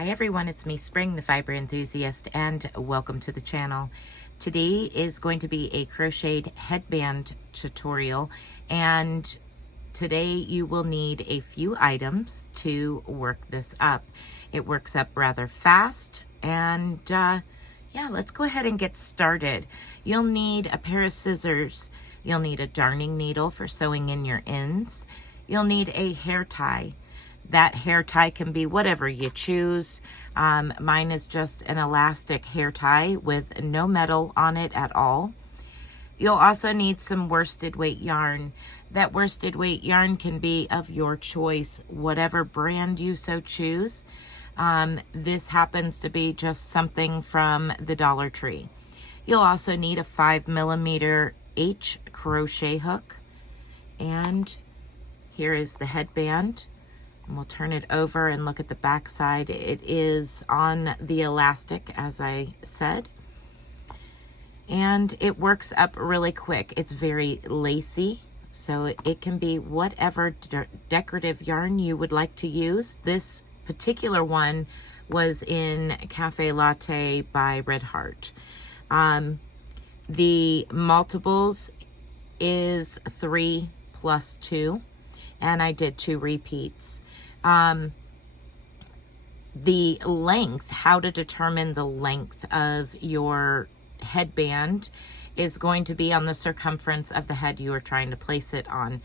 Hi everyone, it's me Spring, the fiber enthusiast, and welcome to the channel. Today is going to be a crocheted headband tutorial, and today you will need a few items to work this up. It works up rather fast, and yeah, let's go ahead and get started. You'll need a pair of scissors. You'll need a darning needle for sewing in your ends. You'll need a hair tie. That hair tie can be whatever you choose. Mine is just an elastic hair tie with no metal on it at all. You'll also need some worsted weight yarn. That worsted weight yarn can be of your choice, whatever brand you so choose. This happens to be just something from the Dollar Tree. You'll also need a 5mm H crochet hook. And here is the headband. And we'll turn it over and look at the back side. It is on the elastic, as I said. And it works up really quick. It's very lacy, so it can be whatever decorative yarn you would like to use. This particular one was in Cafe Latte by Red Heart. The multiples is 3 plus 2. And I did 2 repeats. The length, how to determine the length of your headband is going to be on the circumference of the head you are trying to place it on.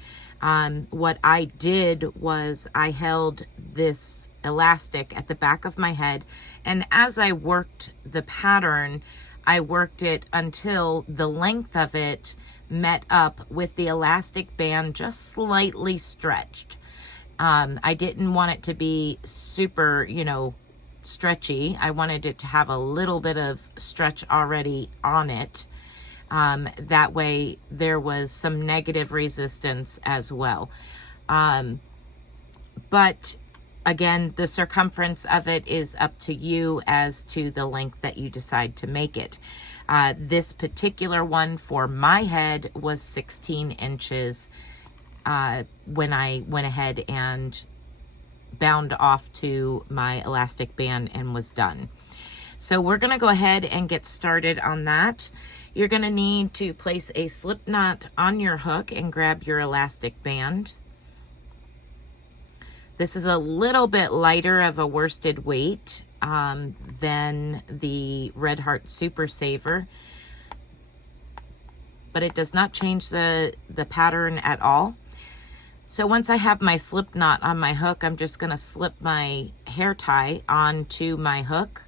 What I did was I held this elastic at the back of my head, and as I worked the pattern, I worked it until the length of it met up with the elastic band just slightly stretched. I didn't want it to be super, stretchy. I wanted it to have a little bit of stretch already on it. That way there was some negative resistance as well. But again, the circumference of it is up to you as to the length that you decide to make it. This particular one for my head was 16 inches when I went ahead and bound off to my elastic band and was done. So we're going to go ahead and get started on that. You're going to need to place a slip knot on your hook and grab your elastic band. This is a little bit lighter of a worsted weight than the Red Heart Super Saver, but it does not change the pattern at all. So once I have my slip knot on my hook, I'm just going to slip my hair tie onto my hook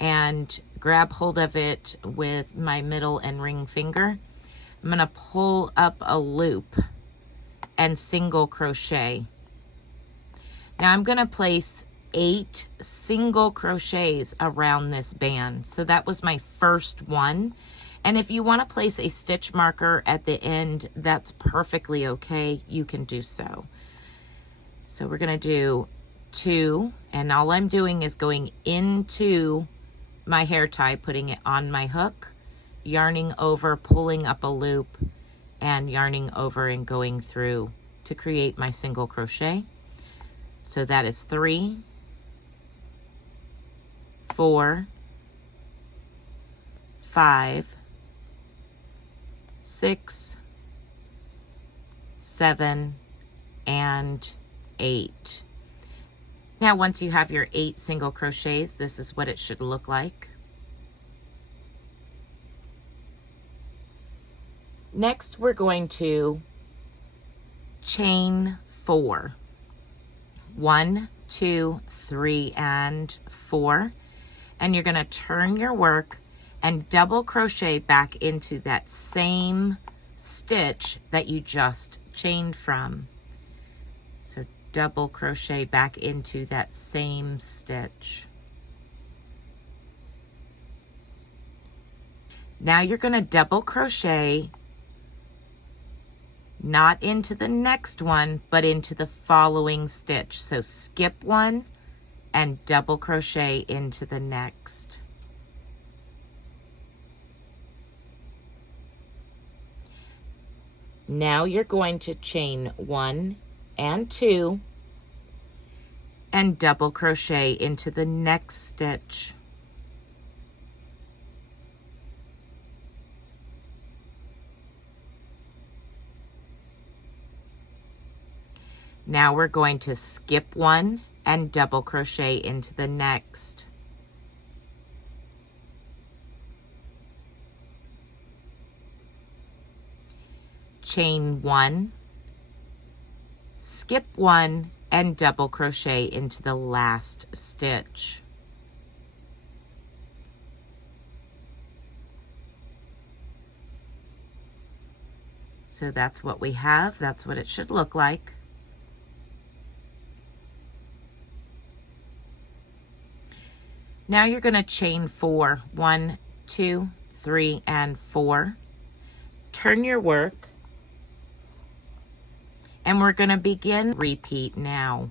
and grab hold of it with my middle and ring finger. I'm going to pull up a loop and single crochet. Now I'm going to place 8 single crochets around this band. So that was my first one. And if you want to place a stitch marker at the end, that's perfectly okay. You can do so. So we're going to do 2, and all I'm doing is going into my hair tie, putting it on my hook, yarning over, pulling up a loop, and yarning over and going through to create my single crochet. So that is 3, 4, 5, 6, 7, and 8. Now, once you have your 8 single crochets, this is what it should look like. Next, we're going to chain 4. 1, 2, 3, and 4. And you're going to turn your work and double crochet back into that same stitch that you just chained from. So double crochet back into that same stitch. Now you're going to double crochet, not into the next one, but into the following stitch. So skip one and double crochet into the next. Now you're going to chain 1 and 2 and double crochet into the next stitch. Now we're going to skip one and double crochet into the next. Chain one, skip one, and double crochet into the last stitch. So that's what we have. That's what it should look like. Now you're going to chain 4. 1, 2, 3, and 4. Turn your work. And we're going to begin repeat now.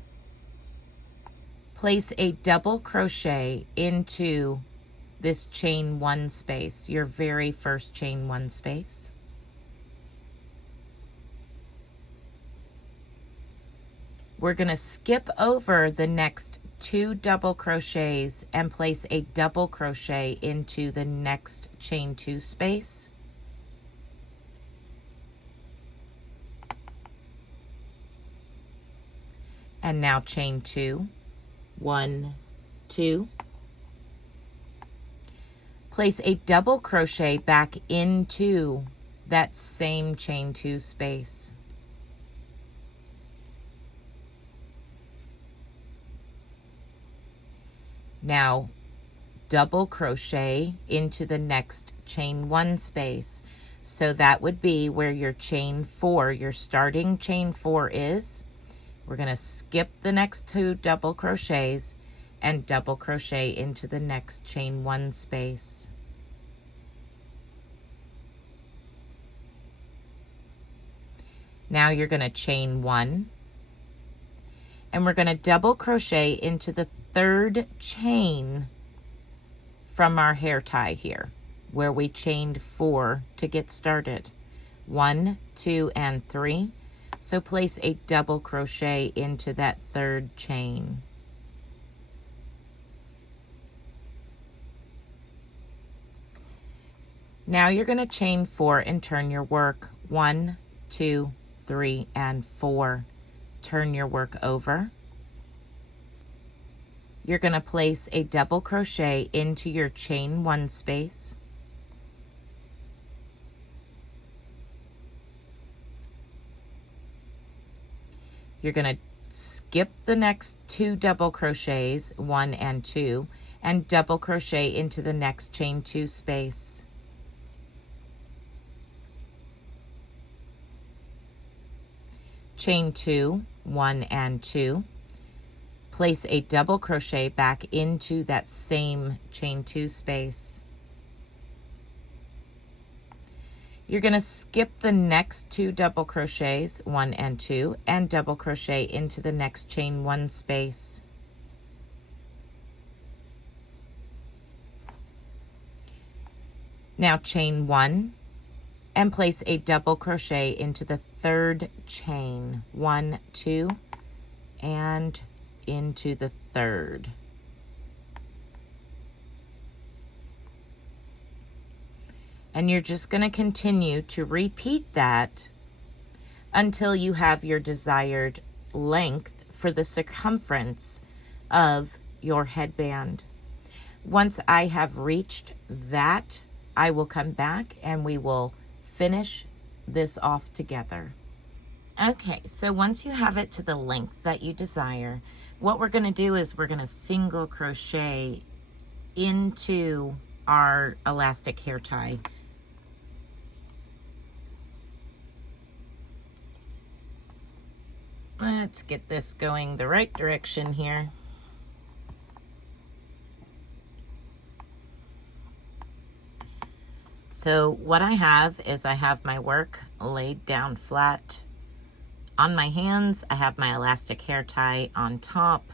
Place a double crochet into this chain 1 space, your very first chain 1 space. We're going to skip over the next 2 double crochets and place a double crochet into the next chain 2 space. And now chain 2, 1, 2. Place a double crochet back into that same chain 2 space. Now double crochet into the next chain 1 space. So that would be where your chain 4, your starting chain 4 is. We're going to skip the next 2 double crochets and double crochet into the next chain 1 space. Now you're going to chain 1, and we're going to double crochet into the 3rd chain from our hair tie here, where we chained 4 to get started. 1, 2, and 3. So place a double crochet into that 3rd chain. Now you're going to chain 4 and turn your work. 1, 2, 3, and 4. Turn your work over. You're going to place a double crochet into your chain 1 space. You're going to skip the next 2 double crochets, 1 and 2, and double crochet into the next chain 2 space. Chain 2, 1 and 2. Place a double crochet back into that same chain 2 space. You're going to skip the next 2 double crochets, 1 and 2, and double crochet into the next chain 1 space. Now chain 1 and place a double crochet into the 3rd chain. 1, 2, and into the 3rd. And you're just going to continue to repeat that until you have your desired length for the circumference of your headband. Once I have reached that, I will come back and we will finish this off together. Okay, so once you have it to the length that you desire, what we're going to do is we're going to single crochet into our elastic hair tie. Let's get this going the right direction here. So what I have is I have my work laid down flat on my hands. I have my elastic hair tie on top.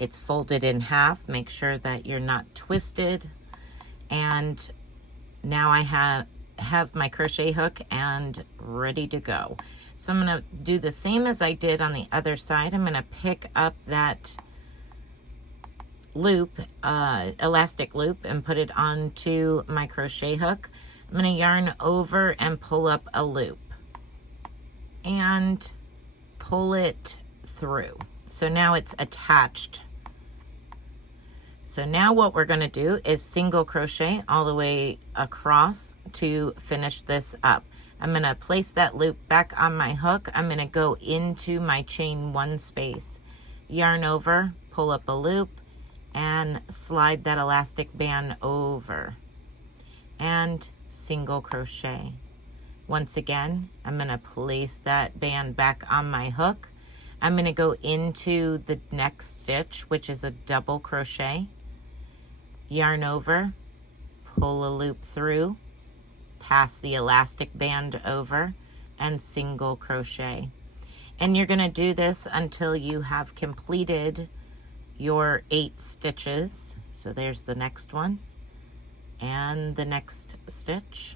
It's folded in half. Make sure that you're not twisted. And now I have my crochet hook and ready to go. So I'm going to do the same as I did on the other side. I'm going to pick up that loop, elastic loop, and put it onto my crochet hook. I'm going to yarn over and pull up a loop and pull it through. So now it's attached. So now what we're going to do is single crochet all the way across to finish this up. I'm going to place that loop back on my hook. I'm going to go into my chain 1 space, yarn over, pull up a loop, and slide that elastic band over, and single crochet. Once again, I'm going to place that band back on my hook. I'm going to go into the next stitch, which is a double crochet, yarn over, pull a loop through, pass the elastic band over, and single crochet. And you're going to do this until you have completed your 8 stitches. So there's the next one and the next stitch,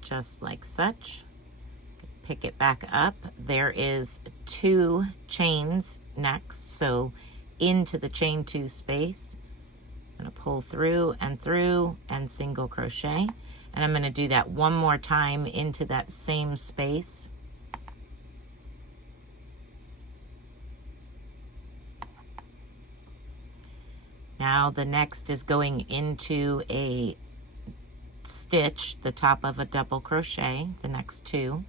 just like such. Pick it back up. There is 2 chains next, so into the chain 2 space, I'm going to pull through and single crochet, and I'm going to do that one more time into that same space. Now the next is going into a stitch, the top of a double crochet, the next 2.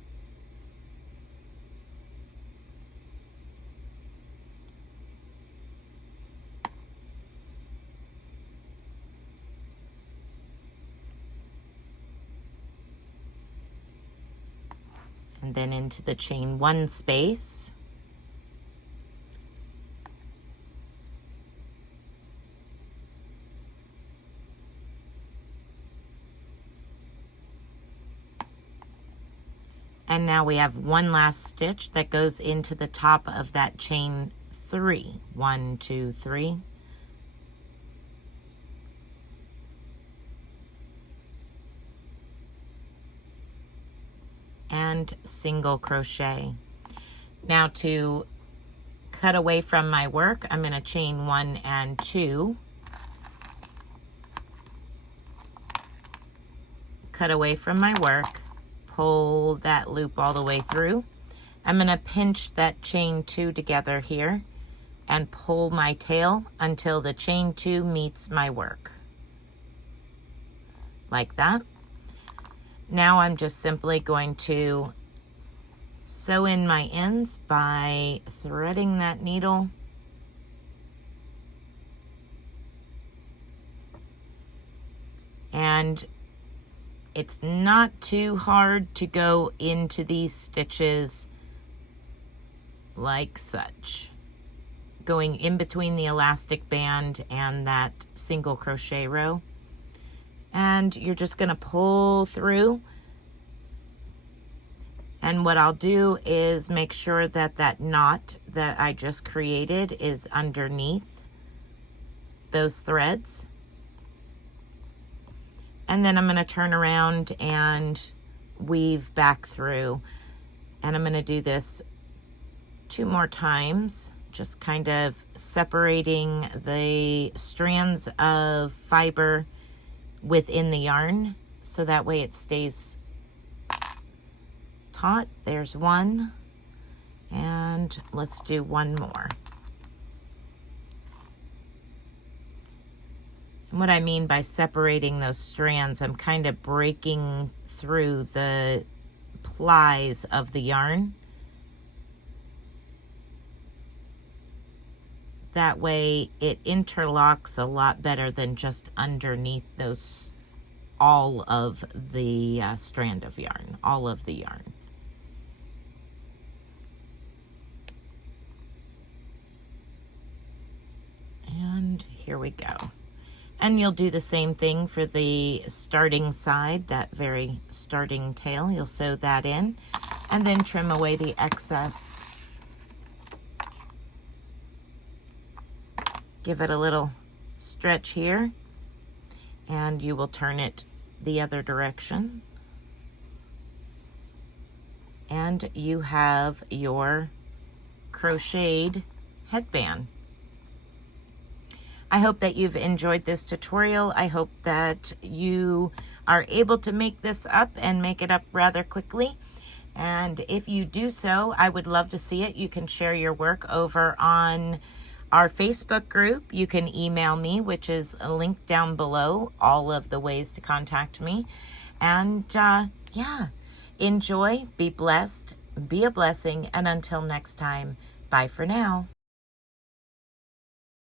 And then into the chain 1 space. And now we have one last stitch that goes into the top of that chain 3. 1, 2, 3. And single crochet. Now to cut away from my work, I'm going to chain 1 and 2. Cut away from my work, pull that loop all the way through. I'm going to pinch that chain 2 together here and pull my tail until the chain 2 meets my work. Like that. Now I'm just simply going to sew in my ends by threading that needle and it's not too hard to go into these stitches like such, going in between the elastic band and that single crochet row. And you're just going to pull through. And what I'll do is make sure that that knot that I just created is underneath those threads. And then I'm going to turn around and weave back through. And I'm going to do this 2 more times, just kind of separating the strands of fiber within the yarn so that way it stays taut. There's one, and let's do one more. And what I mean by separating those strands, I'm kind of breaking through the plies of the yarn. That way it interlocks a lot better than just underneath those, all of the strand of yarn, all of the yarn. And here we go. And you'll do the same thing for the starting side, that very starting tail. You'll sew that in and then trim away the excess. Give it a little stretch here, and you will turn it the other direction. and you have your crocheted headband. I hope that you've enjoyed this tutorial. I hope that you are able to make this up and make it up rather quickly. And if you do so, I would love to see it. You can share your work over on our Facebook group. You can email me, which is linked down below, all of the ways to contact me. And yeah, enjoy, be blessed, be a blessing, and until next time, bye for now.